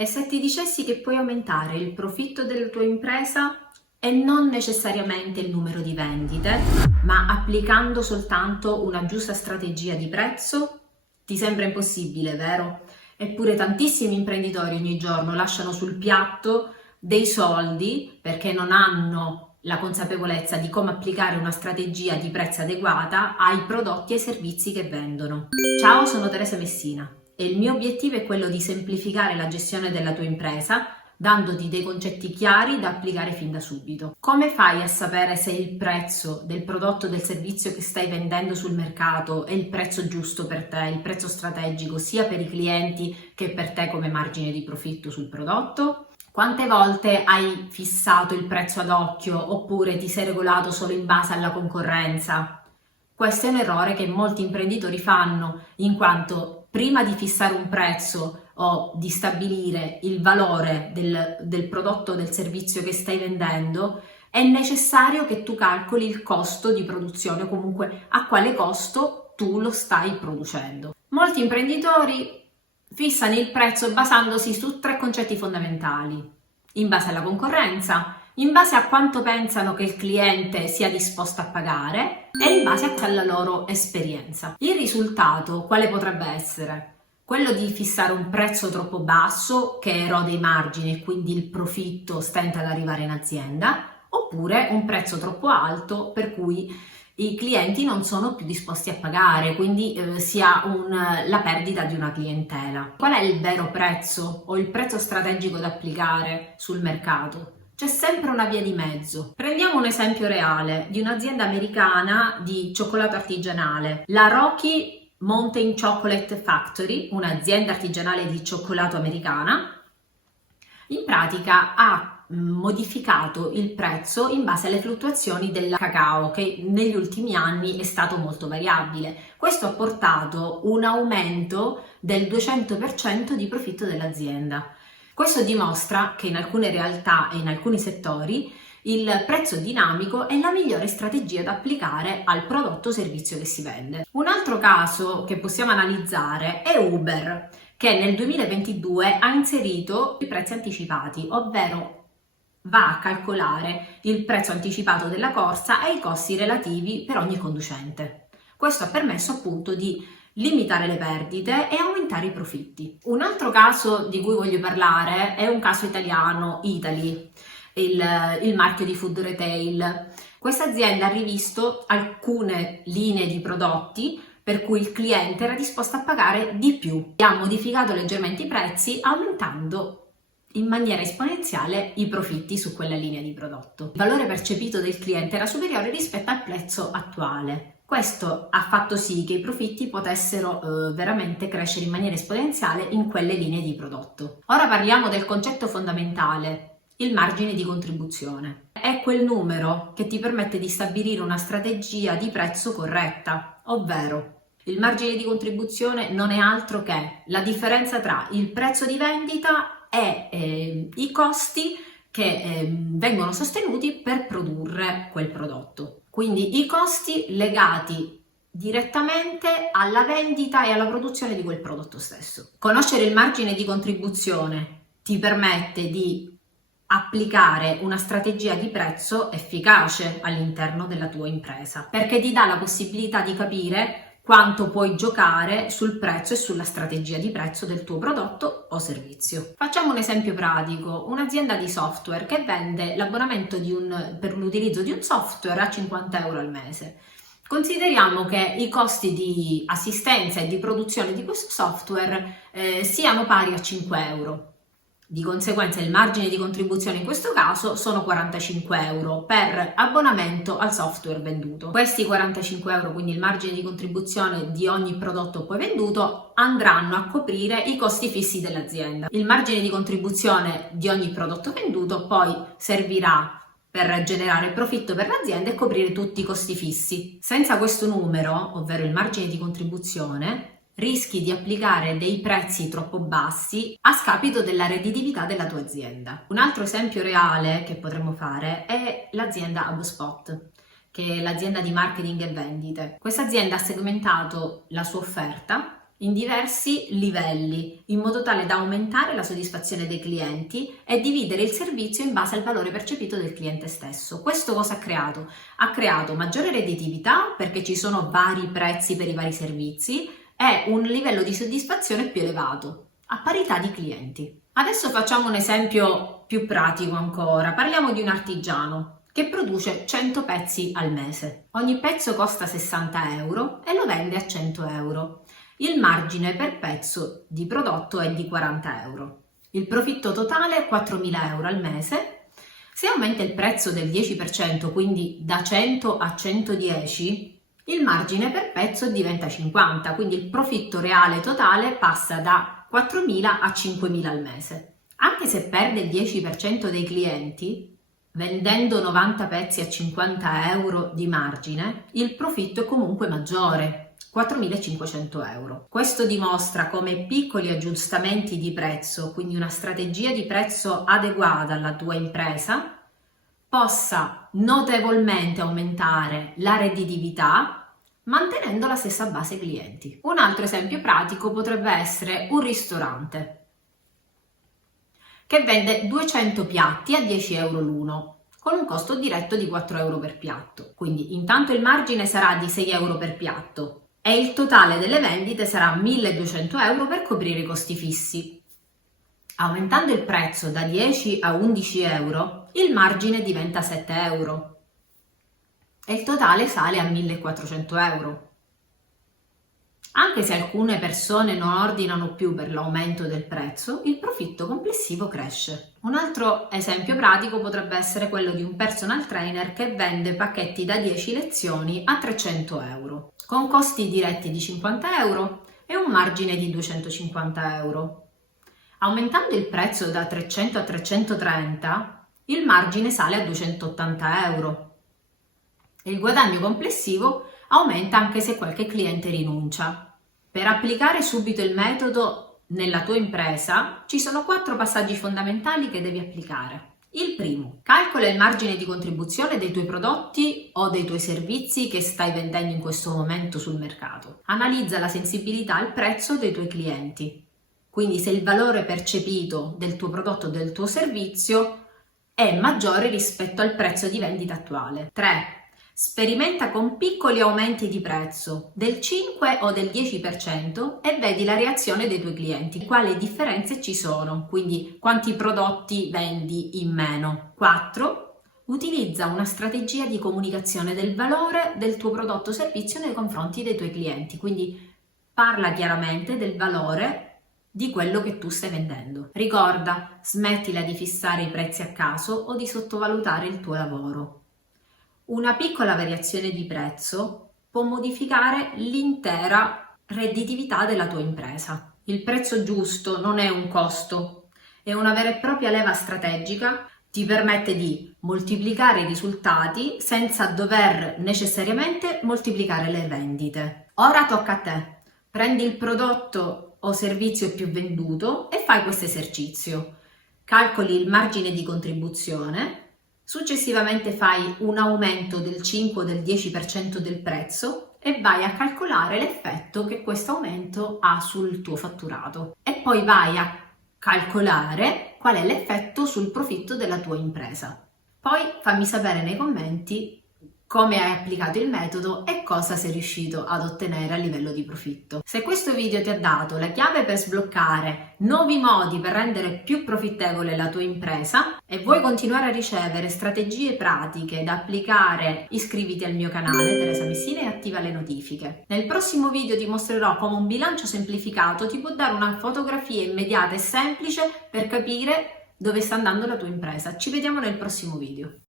E se ti dicessi che puoi aumentare il profitto della tua impresa e non necessariamente il numero di vendite, ma applicando soltanto una giusta strategia di prezzo? Ti sembra impossibile, vero? Eppure tantissimi imprenditori ogni giorno lasciano sul piatto dei soldi perché non hanno la consapevolezza di come applicare una strategia di prezzo adeguata ai prodotti e ai servizi che vendono. Ciao, sono Teresa Messina e il mio obiettivo è quello di semplificare la gestione della tua impresa dandoti dei concetti chiari da applicare fin da subito. Come fai a sapere se il prezzo del prodotto o del servizio che stai vendendo sul mercato è il prezzo giusto per te, il prezzo strategico sia per i clienti che per te come margine di profitto sul prodotto? Quante volte hai fissato il prezzo ad occhio oppure ti sei regolato solo in base alla concorrenza? Questo è un errore che molti imprenditori fanno, in quanto prima di fissare un prezzo o di stabilire il valore del prodotto o del servizio che stai vendendo, è necessario che tu calcoli il costo di produzione o comunque a quale costo tu lo stai producendo. Molti imprenditori fissano il prezzo basandosi su 3 concetti fondamentali: in base alla concorrenza, in base a quanto pensano che il cliente sia disposto a pagare e in base alla loro esperienza. Il risultato quale potrebbe essere? Quello di fissare un prezzo troppo basso che erode i margini e quindi il profitto stenta ad arrivare in azienda, oppure un prezzo troppo alto per cui i clienti non sono più disposti a pagare, quindi si ha la perdita di una clientela. Qual è il vero prezzo o il prezzo strategico da applicare sul mercato? C'è sempre una via di mezzo. Prendiamo un esempio reale di un'azienda americana di cioccolato artigianale, la Rocky Mountain Chocolate Factory, un'azienda artigianale di cioccolato americana. In pratica ha modificato il prezzo in base alle fluttuazioni del cacao, che negli ultimi anni è stato molto variabile. Questo ha portato un aumento del 200% di profitto dell'azienda. Questo dimostra che in alcune realtà e in alcuni settori il prezzo dinamico è la migliore strategia da applicare al prodotto o servizio che si vende. Un altro caso che possiamo analizzare è Uber, che nel 2022 ha inserito i prezzi anticipati, ovvero va a calcolare il prezzo anticipato della corsa e i costi relativi per ogni conducente. Questo ha permesso appunto di limitare le perdite e aumentare i profitti. Un altro caso di cui voglio parlare è un caso italiano, Italy, il marchio di food retail. Questa azienda ha rivisto alcune linee di prodotti per cui il cliente era disposto a pagare di più e ha modificato leggermente i prezzi aumentando in maniera esponenziale i profitti su quella linea di prodotto. Il valore percepito del cliente era superiore rispetto al prezzo attuale. Questo ha fatto sì che i profitti potessero veramente crescere in maniera esponenziale in quelle linee di prodotto. Ora parliamo del concetto fondamentale, il margine di contribuzione. È quel numero che ti permette di stabilire una strategia di prezzo corretta, ovvero il margine di contribuzione non è altro che la differenza tra il prezzo di vendita e i costi che vengono sostenuti per produrre quel prodotto. Quindi i costi legati direttamente alla vendita e alla produzione di quel prodotto stesso. Conoscere il margine di contribuzione ti permette di applicare una strategia di prezzo efficace all'interno della tua impresa, perché ti dà la possibilità di capire quanto puoi giocare sul prezzo e sulla strategia di prezzo del tuo prodotto o servizio. Facciamo un esempio pratico: un'azienda di software che vende l'abbonamento per l'utilizzo di un software a 50 euro al mese. Consideriamo che i costi di assistenza e di produzione di questo software siano pari a 5 euro. Di conseguenza il margine di contribuzione in questo caso sono 45 euro per abbonamento al software venduto. Questi 45 euro, quindi il margine di contribuzione di ogni prodotto poi venduto, andranno a coprire i costi fissi dell'azienda. Il margine di contribuzione di ogni prodotto venduto poi servirà per generare profitto per l'azienda e coprire tutti i costi fissi. Senza questo numero, ovvero il margine di contribuzione, rischi di applicare dei prezzi troppo bassi a scapito della redditività della tua azienda. Un altro esempio reale che potremmo fare è l'azienda HubSpot, che è l'azienda di marketing e vendite. Questa azienda ha segmentato la sua offerta in diversi livelli, in modo tale da aumentare la soddisfazione dei clienti e dividere il servizio in base al valore percepito del cliente stesso. Questo cosa ha creato? Ha creato maggiore redditività perché ci sono vari prezzi per i vari servizi e un livello di soddisfazione più elevato, a parità di clienti. Adesso facciamo un esempio più pratico ancora. Parliamo di un artigiano che produce 100 pezzi al mese. Ogni pezzo costa 60 euro e lo vende a 100 euro. Il margine per pezzo di prodotto è di 40 euro. Il profitto totale è 4.000 euro al mese. Se aumenta il prezzo del 10%, quindi da 100 a 110, il margine per pezzo diventa 50, quindi il profitto reale totale passa da 4.000 a 5.000 al mese. Anche se perde il 10% dei clienti, vendendo 90 pezzi a 50 euro di margine, il profitto è comunque maggiore, 4.500 euro. Questo dimostra come piccoli aggiustamenti di prezzo, quindi una strategia di prezzo adeguata alla tua impresa, possa notevolmente aumentare la redditività mantenendo la stessa base clienti. Un altro esempio pratico potrebbe essere un ristorante che vende 200 piatti a 10 euro l'uno, con un costo diretto di 4 euro per piatto. Quindi intanto il margine sarà di 6 euro per piatto e il totale delle vendite sarà 1.200 euro per coprire i costi fissi. Aumentando il prezzo da 10 a 11 euro, il margine diventa 7 euro e il totale sale a 1.400 euro. Anche se alcune persone non ordinano più per l'aumento del prezzo, il profitto complessivo cresce. Un altro esempio pratico potrebbe essere quello di un personal trainer che vende pacchetti da 10 lezioni a 300 euro, con costi diretti di 50 euro e un margine di 250 euro. Aumentando il prezzo da 300 a 330, il margine sale a 280 euro e il guadagno complessivo aumenta anche se qualche cliente rinuncia. Per applicare subito il metodo nella tua impresa ci sono 4 passaggi fondamentali che devi applicare. Il primo: calcola il margine di contribuzione dei tuoi prodotti o dei tuoi servizi che stai vendendo in questo momento sul mercato. Analizza la sensibilità al prezzo dei tuoi clienti. Quindi se il valore percepito del tuo prodotto o del tuo servizio è maggiore rispetto al prezzo di vendita attuale. 3. Sperimenta con piccoli aumenti di prezzo del 5 o del 10% e vedi la reazione dei tuoi clienti, quali differenze ci sono, quindi quanti prodotti vendi in meno. 4. Utilizza una strategia di comunicazione del valore del tuo prodotto o servizio nei confronti dei tuoi clienti, quindi parla chiaramente del valore di quello che tu stai vendendo. Ricorda, smettila di fissare i prezzi a caso o di sottovalutare il tuo lavoro. Una piccola variazione di prezzo può modificare l'intera redditività della tua impresa. Il prezzo giusto non è un costo, è una vera e propria leva strategica, ti permette di moltiplicare i risultati senza dover necessariamente moltiplicare le vendite. Ora tocca a te. Prendi il prodotto o servizio più venduto e fai questo esercizio. Calcoli il margine di contribuzione. Successivamente fai un aumento del 5 o del 10% del prezzo e vai a calcolare l'effetto che questo aumento ha sul tuo fatturato. E poi vai a calcolare qual è l'effetto sul profitto della tua impresa. Poi fammi sapere nei commenti come hai applicato il metodo e cosa sei riuscito ad ottenere a livello di profitto. Se questo video ti ha dato la chiave per sbloccare nuovi modi per rendere più profittevole la tua impresa e vuoi continuare a ricevere strategie pratiche da applicare, iscriviti al mio canale Teresa Messina e attiva le notifiche. Nel prossimo video ti mostrerò come un bilancio semplificato ti può dare una fotografia immediata e semplice per capire dove sta andando la tua impresa. Ci vediamo nel prossimo video.